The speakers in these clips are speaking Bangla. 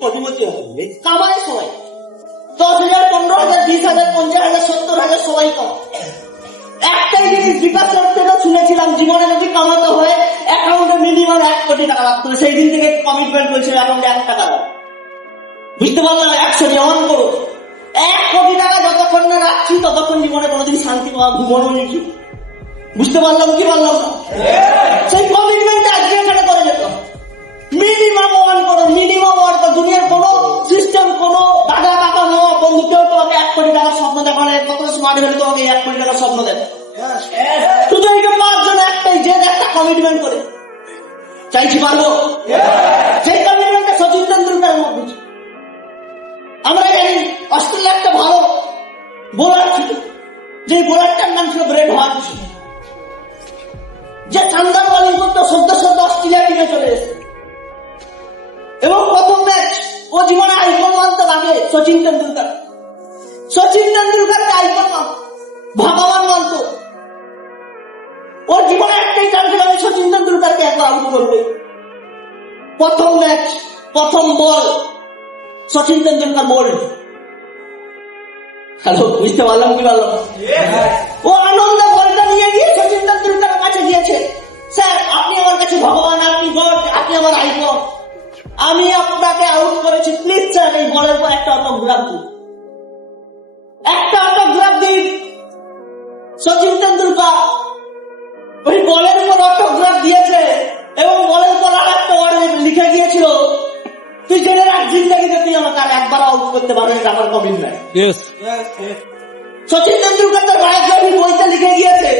কোটিপতি হবে, কামায় সবাই 10,000, 15,000, 20,000, 50,000, 70,000 সবাই কম। একটাই জিনিস বিকাশ থেকে শুনেছিলাম, জীবনে যদি কামাতে হয় অ্যাকাউন্টে মিনিমাম 1 কোটি টাকা রাখতে হবে। সেই দিন থেকে কমিটমেন্ট করেছিল অ্যাকাউন্টে 1 টাকা রাখবে। বুঝতে পারলাম? 100 অন করো। 1 কোটি টাকা যতক্ষণ না রাখছি ততক্ষণ জীবনে কোনোদিন শান্তি পাওয়া ঘুমানো নেই। বুঝতে পারলাম কি পারলাম না? সেই কমিটমেন্ট আজকে এখানে করে যেত। মিনিমাম ওয়ান করো, মিনিমাম ওয়ান করো। দুনিয়ার কোনো সিস্টেম, কোনো দাদা কাকা মামা বন্ধু কেউ তোমাকে 1 কোটি টাকার স্বপ্ন দেখানো, কত স্মার্ট হলে তোমাকে 1 কোটি টাকার স্বপ্ন দেবে। শুধু এইটা 5 জন একটাই, যে একটা কমিটমেন্ট করে চাইছি পারবো। সেই কমিটমেন্টটা সচিন তেন্ডুলকার মধ্যে। আমরা জানি অস্ট্রেলিয়া একটা ভালো বোলার ছিল, যে বোলারটার নাম ছিল ব্রেট হার্ট, যে শানদার বোলিং করতো, সদ্য অস্ট্রেলিয়া টিমে চলে এসেছে। এবং প্রথম ম্যাচ ও জীবনে আইকন মানতে লাগে সচিন তেন্ডুলকার। সচিন তেন্ডুলকারকে আইকন মানত, ভগবান মানত। ওর জীবনে একটাই টার্গেট, আমি সচিন তেন্ডুলকারকে একবার আউট করবো। প্রথম ম্যাচ, প্রথম বল সচিন তেন্ডুলকার বোল্ড। হ্যালো, বুঝতে পারলাম কি পারলাম? ও আনন্দে বলটা নিয়ে গিয়ে সচিন তেন্ডুলকারের কাছে গিয়েছে, স্যার আপনি আমার কাছে ভগবান, আপনি গড, আপনি আমার আইকন, আমি আপনাকে আউট করেছি, প্লিজ স্যার এই বলের পর একটা অটোগ্রাফ দিন, একটা অটোগ্রাফ দিন। সচিন তেন্ডুলকার ওই বলের উপর অটোগ্রাফ দিয়েছে এবং বলের পর আর একটা ওয়ার্ড লিখে গিয়েছিল, তুই জেনে রাখ জিন্দেগিতে তুই আমাকে আর একবার আউট করতে পারবি না, আমার কমিটমেন্ট। সচিন তেন্ডুলকার তার বায়োগ্রাফি বইতে লিখে গিয়েছে।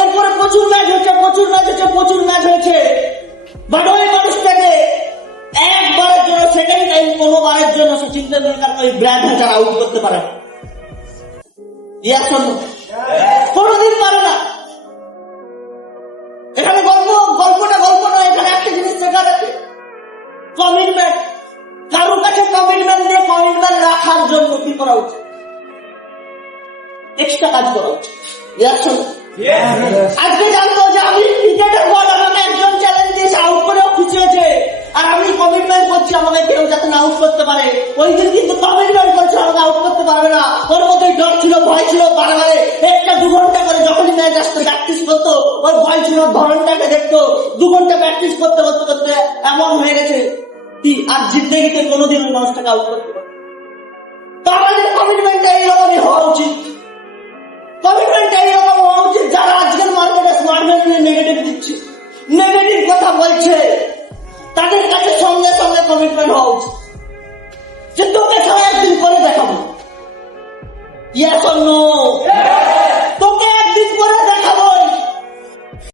এরপরে প্রচুর ম্যাচ হয়েছে, প্রচুর ম্যাচ হয়েছে, প্রচুর ম্যাচ হয়েছে, বাট ওই মানুষটাকে একবারের জন্য, সেকেন্ড টাইম কোনোবারের জন্য সচিন তেন্ডুলকার ওই ব্র্যাড হ্যাচার আউট করতে পারে না। কোনোদিন পারে না। এখানে গল্পটা গল্প নয়, এখানে একটা জিনিস শেখার আছে, কমিটমেন্ট। কারোর কাছে কমিটমেন্ট দিয়ে কমিটমেন্ট রাখার জন্য কি করা উচিত? এক্সট্রা কাজ করা উচিত। আজকে জানতো যে আমি ক্রিকেটের বল, আমাকে একজন চ্যালেঞ্জ দিয়েছে, আউট করেও খুশি হয়েছে, আর আমি কমিটমেন্ট করছি আমাকে কেউ যাতে না আউট করতে পারে। ওই দিন কিন্তু কমিটমেন্ট করছে আমাকে আউট করতে পারবে না। ওর মধ্যে ডর ছিল, ভয় ছিল, বারে 1-2 ঘন্টা করে যখনই ম্যাচ আসতে প্র্যাকটিস করতো, ওর ভয় ছিল, ধরনটাকে দেখতো, 2 ঘন্টা প্র্যাকটিস করতে করতে করতে এমন হয়ে গেছে কি আর জিন্দেগিতে কোনোদিন ওই মানুষটাকে আউট করতে পারে। তো আমাদের কমিটমেন্টটা এইরকমই হওয়া উচিত। কমিটমেন্টটা এইরকম হওয়া উচিত, যারা আজকের মার্কেটে স্মার্টম্যান নিয়ে নেগেটিভ দিচ্ছে, নেগেটিভ কথা বলছে, তাদের কাছে সঙ্গে সঙ্গে কমিটমেন্ট হওয়া উচিত যে তোকে ছাড়া একদিন করে দেখাবো। Yes or no?